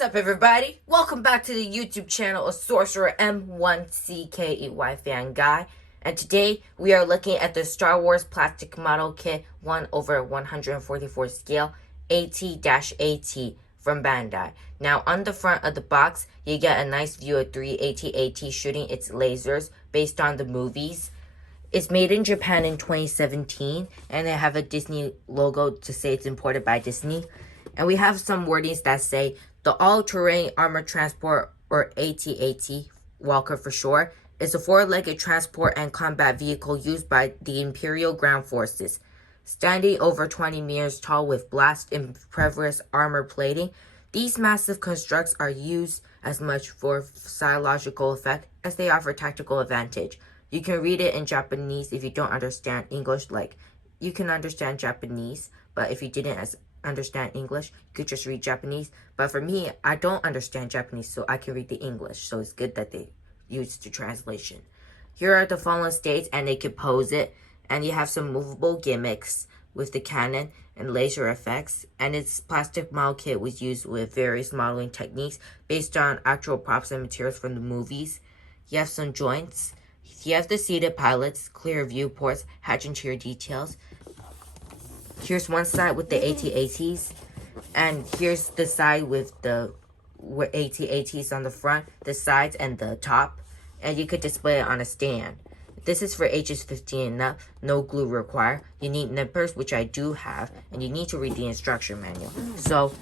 What's up, everybody? Welcome back to the YouTube channel of Sorcerer M1CKEY Fan Guy. And today we are looking at the Star Wars Plastic Model Kit 1/144 scale AT-AT from Bandai. Now, on the front of the box, you get a nice view of 3 AT-AT shooting its lasers based on the movies. It's made in Japan in 2017, and they have a Disney logo to say it's imported by Disney. And we have some wordings that say, the All-Terrain Armored Transport, or AT-AT, Walker for short, is a four-legged transport and combat vehicle used by the Imperial Ground Forces. Standing over 20 meters tall with blast impervious armor plating, these massive constructs are used as much for psychological effect as they offer tactical advantage. You can read it in Japanese if you don't understand English. Like, you can understand Japanese, but if you didn't understand English, you could just read Japanese. But for me, I don't understand Japanese, so I can read the English. So it's good that they used the translation. Here are the fallen states, and they can pose it. And you have some movable gimmicks with the cannon and laser effects. And its plastic model kit was used with various modeling techniques based on actual props and materials from the movies. You have some joints. You have the seated pilots, clear viewports, hatch interior details. Here's one side with the AT-ATs, and here's the side with the AT-ATs on the front, the sides, and the top. And you could display it on a stand. This is for ages 15 and up, no glue required. You need nippers, which I do have, and you need to read the instruction manual. So,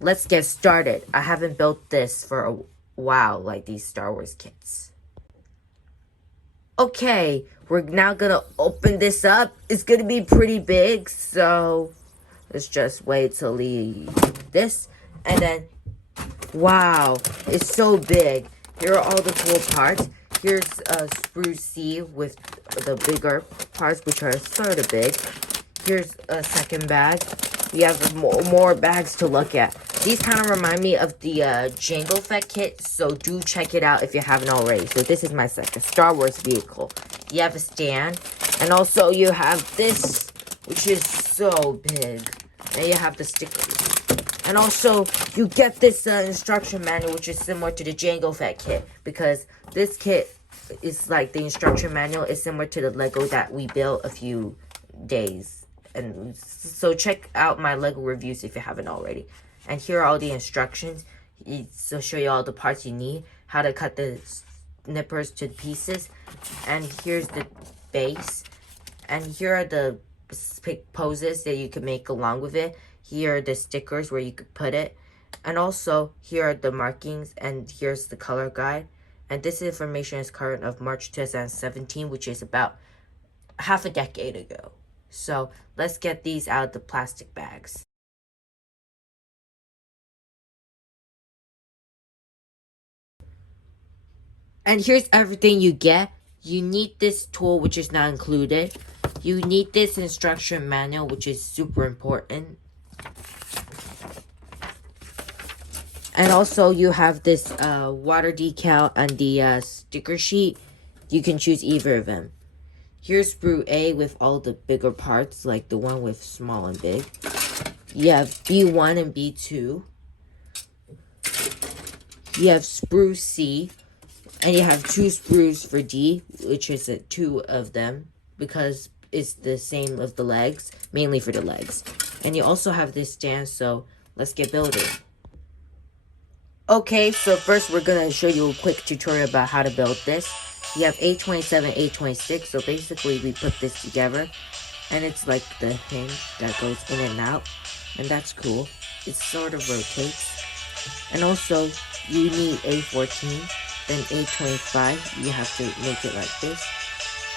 let's get started. I haven't built this for a while, like these Star Wars kits. Okay, we're now gonna open this up. It's gonna be pretty big, so let's just wait till this. And then, wow, it's so big. Here are all the cool parts. Here's a Spruce C with the bigger parts, which are sort of big. Here's a second bag. We have more bags to look at. These kind of remind me of the Jango Fett kit, so do check it out if you haven't already. So this is my second Star Wars vehicle. You have a stand, and also you have this, which is so big. And you have the stickers. And also, you get this instruction manual, which is similar to the Jango Fett kit, because this kit is like the instruction manual is similar to the Lego that we built a few days. And so check out my Lego reviews if you haven't already. And here are all the instructions. It'll show you all the parts you need, how to cut the nippers to pieces. And here's the base. And here are the poses that you can make along with it. Here are the stickers where you could put it. And also, here are the markings, and here's the color guide. And this information is current of March 2017, which is about half a decade ago. So, let's get these out of the plastic bags. And here's everything you get. You need this tool, which is not included. You need this instruction manual, which is super important. And also, you have this water decal and the sticker sheet. You can choose either of them. Here's Sprue A with all the bigger parts, like the one with small and big. You have B1 and B2. You have Sprue C. And you have two sprues for D, which is two of them, because it's the same of the legs, mainly for the legs. And you also have this stand, so let's get building. Okay, so first we're going to show you a quick tutorial about how to build this. You have A27, A26, so basically we put this together. And it's like the hinge that goes in and out, and that's cool. It sort of rotates. And also, you need A14. Then A25, you have to make it like this,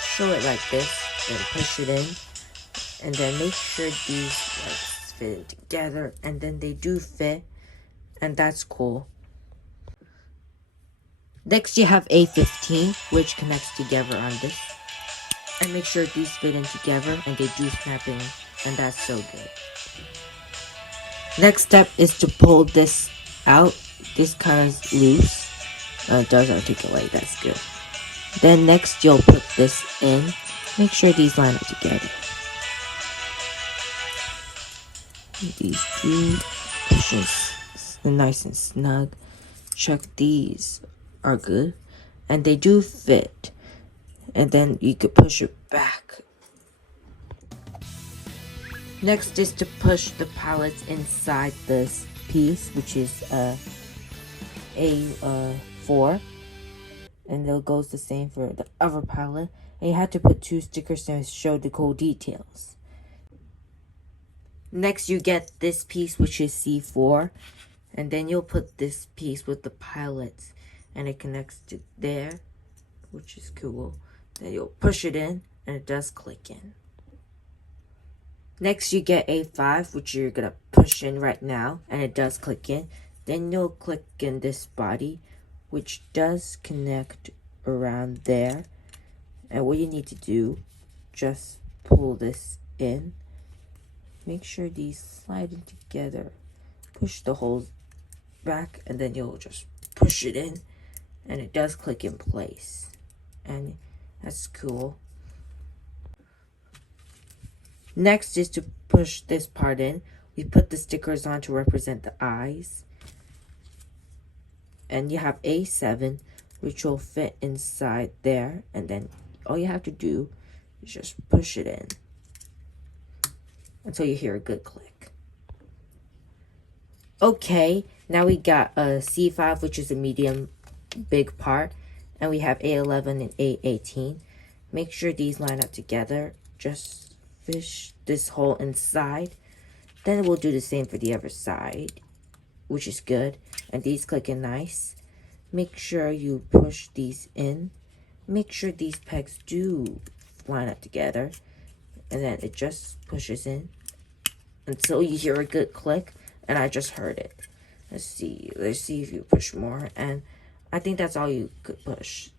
show it like this, then push it in, and then make sure these fit together, and then they do fit, and that's cool. Next, you have A15, which connects together on this, and make sure these fit in together, and they do snap in, and that's so good. Next step is to pull this out. This kind of loose. It does articulate, that's good. Then next you'll put this in. Make sure these line up together. These two pushes and nice and snug. Check these are good, and they do fit. And then you could push it back. Next is to push the pallets inside this piece, which is A4, and it goes the same for the other pallet. And you have to put 2 stickers to show the cool details. Next, you get this piece, which is C4, and then you'll put this piece with the pallets, and it connects to there, which is cool. Then you'll push it in, and it does click in. Next, you get A5, which you're gonna push in right now, and it does click in. Then you'll click in this body, which does connect around there. And what you need to do, just pull this in. Make sure these slide in together. Push the holes back, and then you'll just push it in, and it does click in place. And that's cool. Next is to push this part in. We put the stickers on to represent the eyes. And you have A7, which will fit inside there. And then all you have to do is just push it in until you hear a good click. Okay, now we got a C5, which is a medium big part. And we have A11 and A18. Make sure these line up together. Just fish this hole inside. Then we'll do the same for the other side, which is good. And these click in nice. Make sure you push these in. Make sure these pegs do line up together. And then it just pushes in until you hear a good click. And I just heard it. Let's see if you push more. And I think that's all you could push.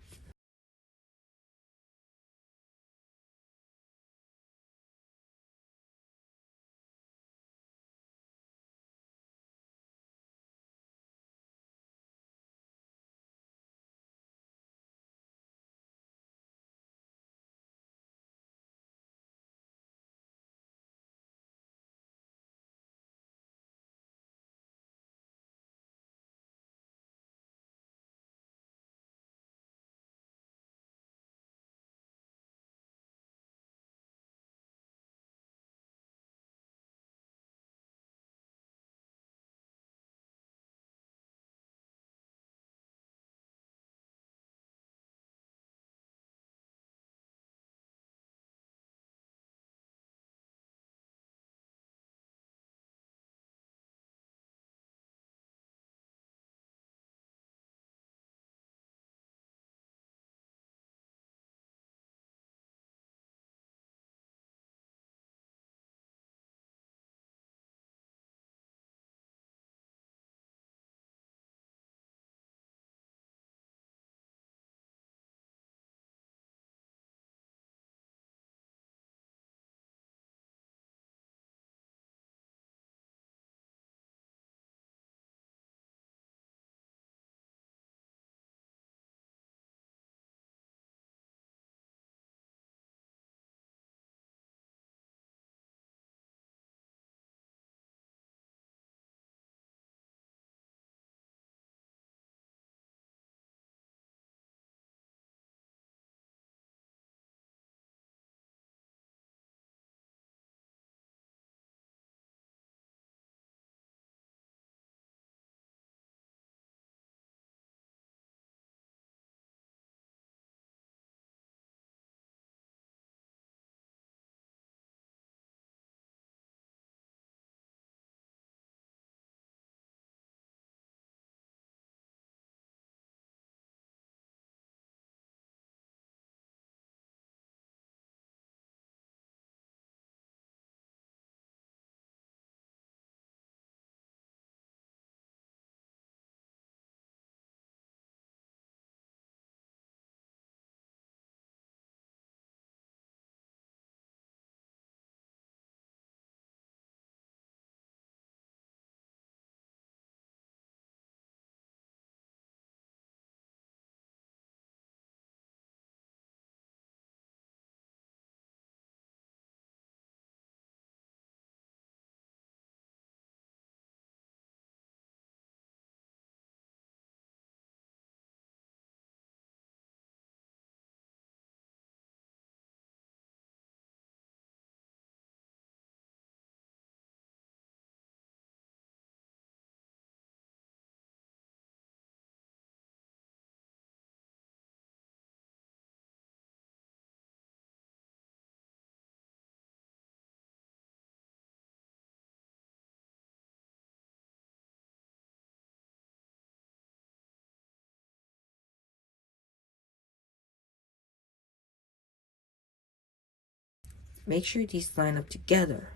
make sure these line up together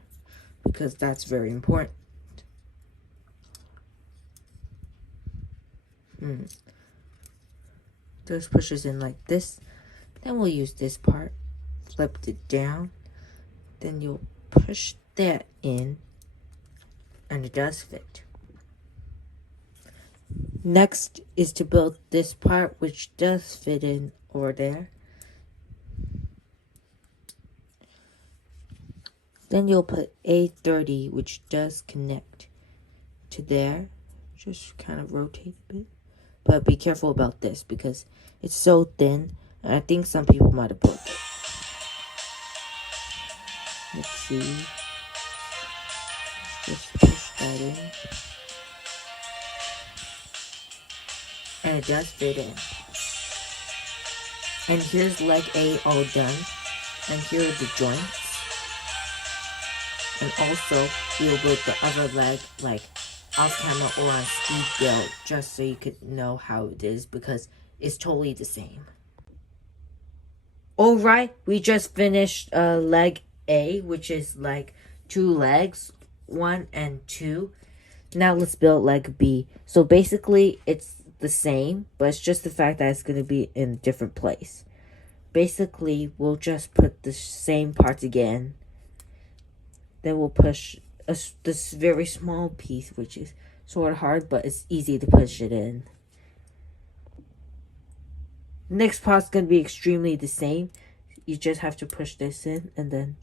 because that's very important. Those pushes in like this. Then we'll use this part, flip it down, then you'll push that in, and it does fit. Next is to build this part, which does fit in over there. Then you'll put A30, which does connect to there. Just kind of rotate a bit. But be careful about this because it's so thin, and I think some people might have broke it. Let's see. Just push that in. And it does fit in. And here's leg A all done. And here are the joints. And also, we'll build the other leg like off camera or on speed build, just so you could know how it is because it's totally the same. Alright, we just finished leg A, which is like 2 legs, 1 and 2. Now let's build leg B. So basically it's the same, but it's just the fact that it's going to be in a different place. Basically, we'll just put the same parts again. Then we'll push this very small piece, which is sort of hard, but it's easy to push it in. Next part's going to be extremely the same. You just have to push this in and then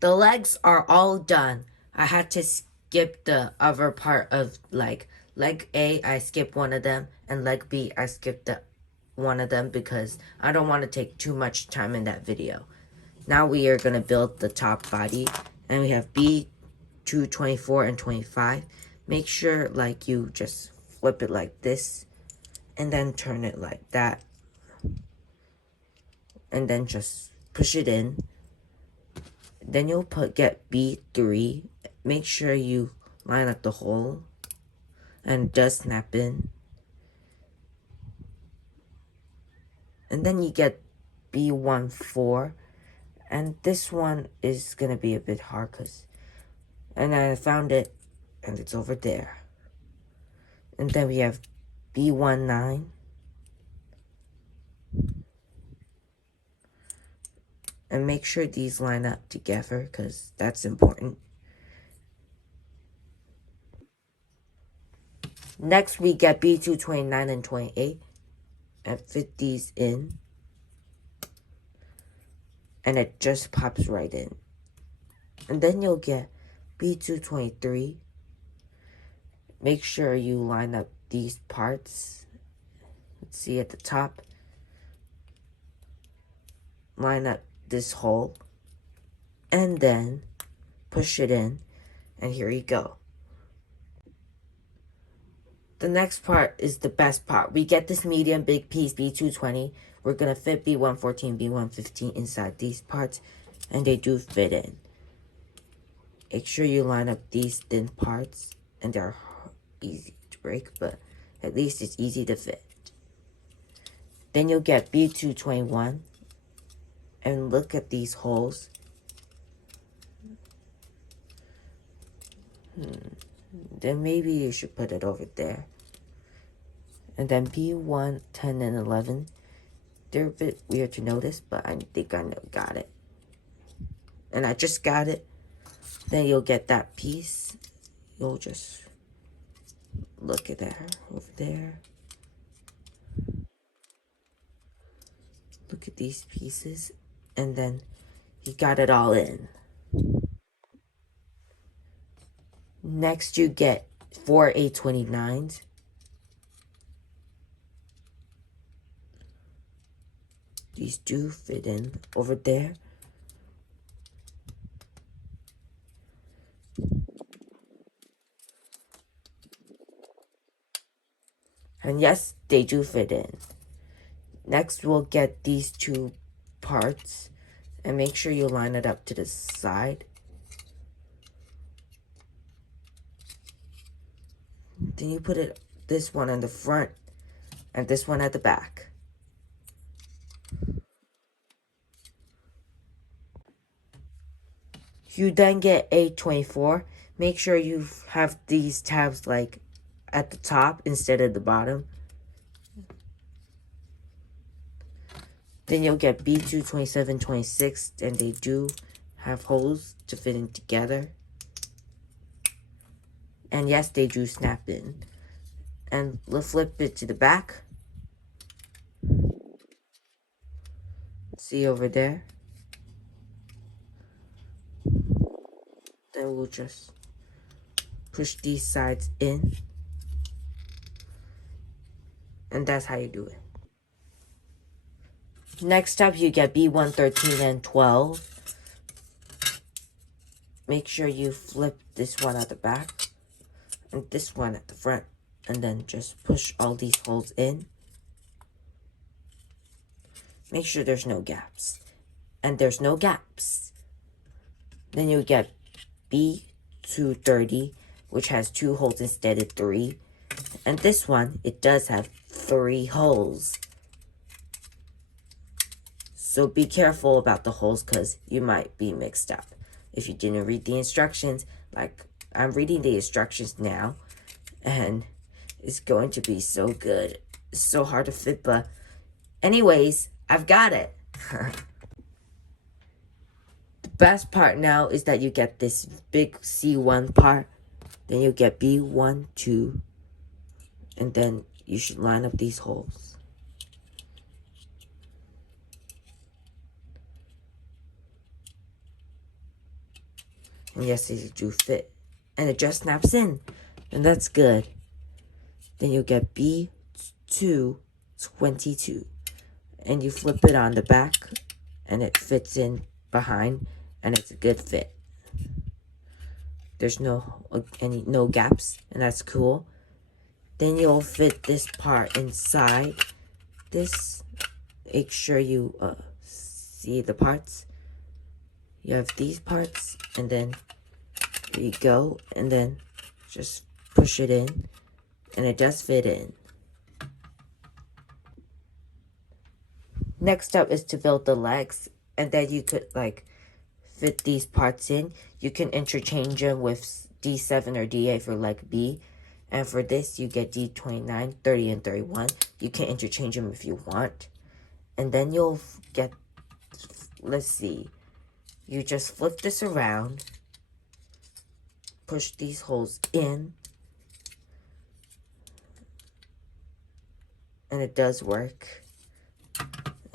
the legs are all done. I had to skip the other part of like leg A, I skipped one of them, and leg B, I skipped one of them because I don't want to take too much time in that video. Now we are going to build the top body, and we have B, 224 and 25. Make sure like you just flip it like this, and then turn it like that, and then just push it in. Then you'll get B3. Make sure you line up the hole, and it does snap in. And then you get B14, and this one is gonna be a bit hard and I found it, and it's over there. And then we have B19. And make sure these line up together because that's important. Next, we get B229 and 28 and fit these in. And it just pops right in. And then you'll get B223. Make sure you line up these parts. Let's see at the top. Line up this hole. And then push it in. And here you go. The next part is the best part. We get this medium big piece, B220. We're going to fit B114, B115 inside these parts. And they do fit in. Make sure you line up these thin parts. And they're easy to break, but at least it's easy to fit. Then you'll get B221. And look at these holes. Then maybe you should put it over there. And then B1, 10, and 11. They're a bit weird to notice, but I think I got it. And I just got it. Then you'll get that piece. You'll just look at that over there. Look at these pieces. And then you got it all in. Next, you get 4 A29s. These do fit in over there. And yes, they do fit in. Next, we'll get these two parts. And make sure you line it up to the side. Then you put this one on the front and this one at the back. You then get A24. Make sure you have these tabs like at the top instead of the bottom. Then you'll get B2, 27, 26, and they do have holes to fit in together. And yes, they do snap in. And we'll flip it to the back. See over there? Then we'll just push these sides in. And that's how you do it. Next up, you get B1, 13, and 12. Make sure you flip this one at the back and this one at the front. And then just push all these holes in. Make sure there's no gaps. And there's no gaps. Then you get B230, which has 2 holes instead of 3. And this one, it does have 3 holes. So be careful about the holes because you might be mixed up. If you didn't read the instructions, like I'm reading the instructions now, and it's going to be so good. It's so hard to fit, but anyways, I've got it. The best part now is that you get this big C1 part. Then you get B1, 2, and then you should line up these holes. And yes, these do fit. And it just snaps in. And that's good. Then you get B2, 22. And you flip it on the back. And it fits in behind. And it's a good fit. There's no gaps. And that's cool. Then you'll fit this part inside this. Make sure you see the parts. You have these parts, and then here you go, and then just push it in, and it does fit in. Next up is to build the legs, and then you could like fit these parts in. You can interchange them with D7 or D8 for leg B, and for this you get D29, 30, and 31. You can interchange them if you want, and then you'll get, let's see. You just flip this around, push these holes in, and it does work.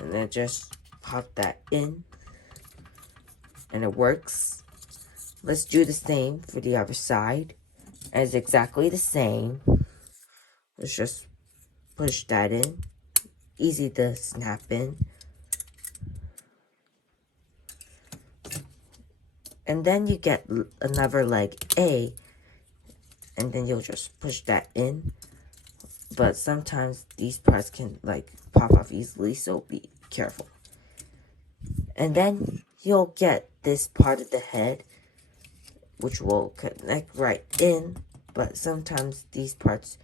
And then just pop that in, and it works. Let's do the same for the other side. And it's exactly the same. Let's just push that in. Easy to snap in. And then you get another leg A, and then you'll just push that in. But sometimes these parts can like pop off easily, so be careful. And then you'll get this part of the head, which will connect right in. But sometimes these parts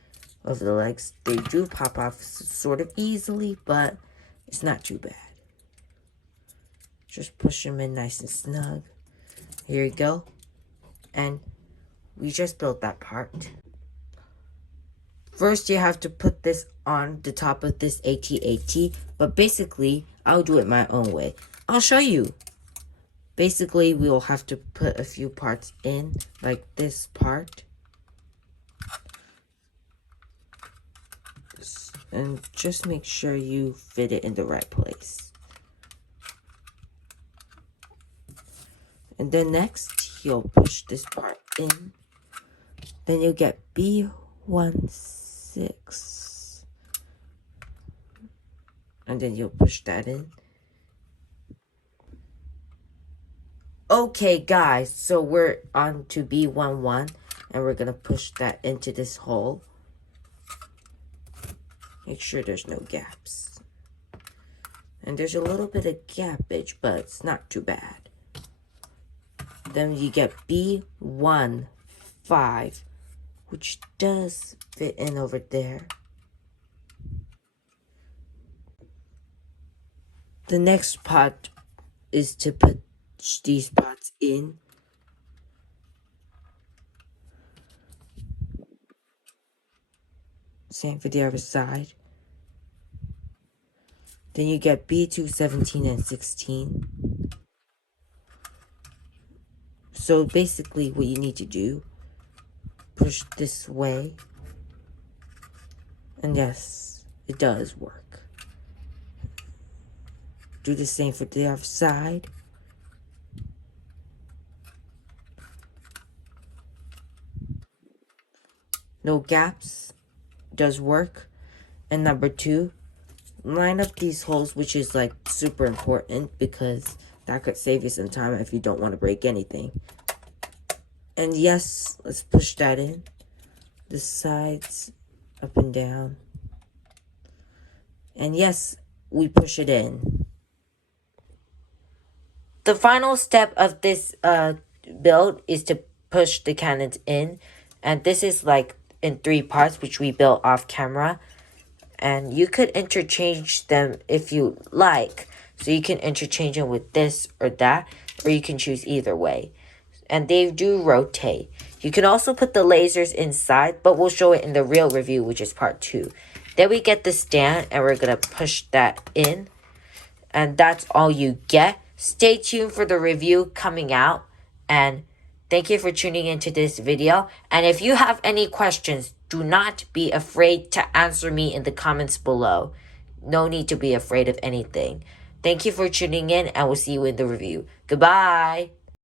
of the legs, they do pop off sort of easily, but it's not too bad. Just push them in nice and snug. Here you go. And we just built that part. First, you have to put this on the top of this AT-AT. But basically, I'll do it my own way. I'll show you. Basically, we'll have to put a few parts in, like this part. And just make sure you fit it in the right place. And then next, you'll push this part in. Then you'll get B16. And then you'll push that in. Okay, guys, so we're on to B11. And we're going to push that into this hole. Make sure there's no gaps. And there's a little bit of gappage, but it's not too bad. Then you get B15, which does fit in over there. The next pot is to put these pots in. Same for the other side. Then you get B2, 17, and 16. So basically what you need to do, push this way. And yes, it does work. Do the same for the other side. No gaps. Does work. And number 2, line up these holes, which is like super important because that could save you some time if you don't want to break anything. And yes, let's push that in. The sides up and down. And yes, we push it in. The final step of this build is to push the cannons in. And this is like in 3 parts, which we built off camera. And you could interchange them if you like. So you can interchange them with this or that, or you can choose either way. And they do rotate. You can also put the lasers inside, but we'll show it in the real review, which is part 2. Then we get the stand, and we're going to push that in. And that's all you get. Stay tuned for the review coming out. And thank you for tuning into this video. And if you have any questions, do not be afraid to answer me in the comments below. No need to be afraid of anything. Thank you for tuning in, and we'll see you in the review. Goodbye.